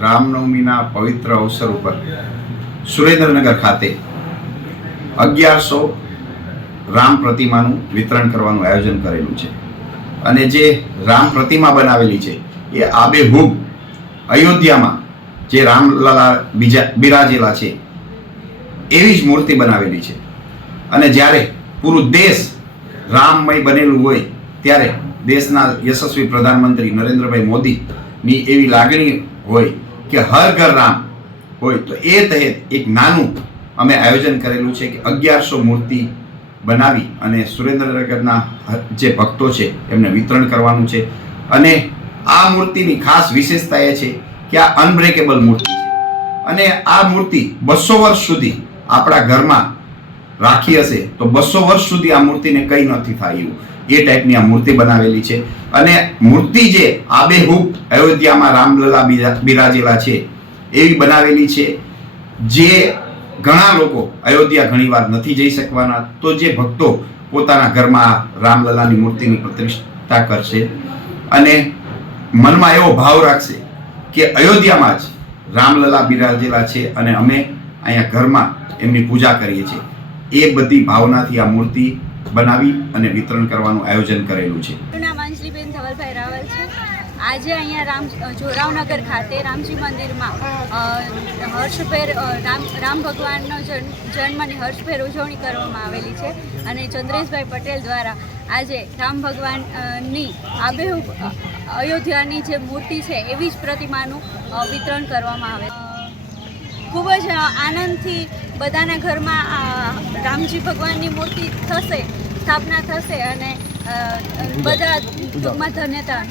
રામનવમીના પવિત્ર અવસર ઉપર સુરેન્દ્રનગર ખાતે અગિયારસો રામ પ્રતિમાનું વિતરણ કરવાનું આયોજન કરેલું છે. અને જે રામ પ્રતિમા બનાવેલી છે, એ આબેહૂબ અયોધ્યામાં જે રામલલા બીજા બિરાજેલા છે, એવી જ મૂર્તિ બનાવેલી છે. અને જ્યારે પૂરું દેશ રામમય બનેલું હોય, ત્યારે દેશના યશસ્વી પ્રધાનમંત્રી નરેન્દ્રભાઈ મોદીની એવી લાગણી હોય કે હર ઘર રામ હોય તો એ તહેત એક નાનું અમે આયોજન કરેલું છે કે અગિયારસો મૂર્તિ બનાવી અને સુરેન્દ્રનગરના જે ભક્તો છે એમને વિતરણ કરવાનું છે. અને આ મૂર્તિની ખાસ વિશેષતા એ છે કે આ અનબ્રેકેબલ મૂર્તિ છે. અને આ મૂર્તિ બસો વર્ષ સુધી આપણા ઘરમાં રાખી હશે, તો બસો વર્ષ સુધી આ મૂર્તિને કંઈ નથી થાય એ ટાઈપની આ મૂર્તિ બનાવેલી છે. અને મૂર્તિ જે આબેહૂબ અયોધ્યામાં રામલલા બિરા- બિરાજેલા છે, એવી બનાવેલી છે, જે ઘણા લોકો અયોધ્યા ઘણીવાર નથી જઈ શકવાના. તો જે ભક્તો પોતાના ઘરમાં રામલલાની મૂર્તિની પ્રતિષ્ઠા કરશે અને મનમાં એવો ભાવ રાખશે કે અયોધ્યામાં જ રામલલા બિરાજેલા છે અને અમે અહીંયા ઘરમાં એમની પૂજા કરીએ છીએ. એ બધી ભાવનાથી આ મૂર્તિ બનાવી અને વિતરણ કરવાનું આયોજન કરેલું છે. ધવલભાઈ રાવલ છે. આજે અહીંયા રામ, જોરાવનગર ખાતે રામજી મંદિરમાં હર્ષભેર રામ રામ ભગવાનનો જન્મ જન્મની હર્ષભેર ઉજવણી કરવામાં આવેલી છે અને ચંદ્રેશભાઈ પટેલ દ્વારા આજે રામ ભગવાનની આબેહૂબ અયોધ્યાની જે મૂર્તિ છે એવી જ પ્રતિમાનું વિતરણ કરવામાં આવે. ખૂબ જ આનંદથી બધાના ઘરમાં રામજી ભગવાનની મૂર્તિ થશે સ્થાપના થશે અને બધા ટૂંકમાં ધન્યતા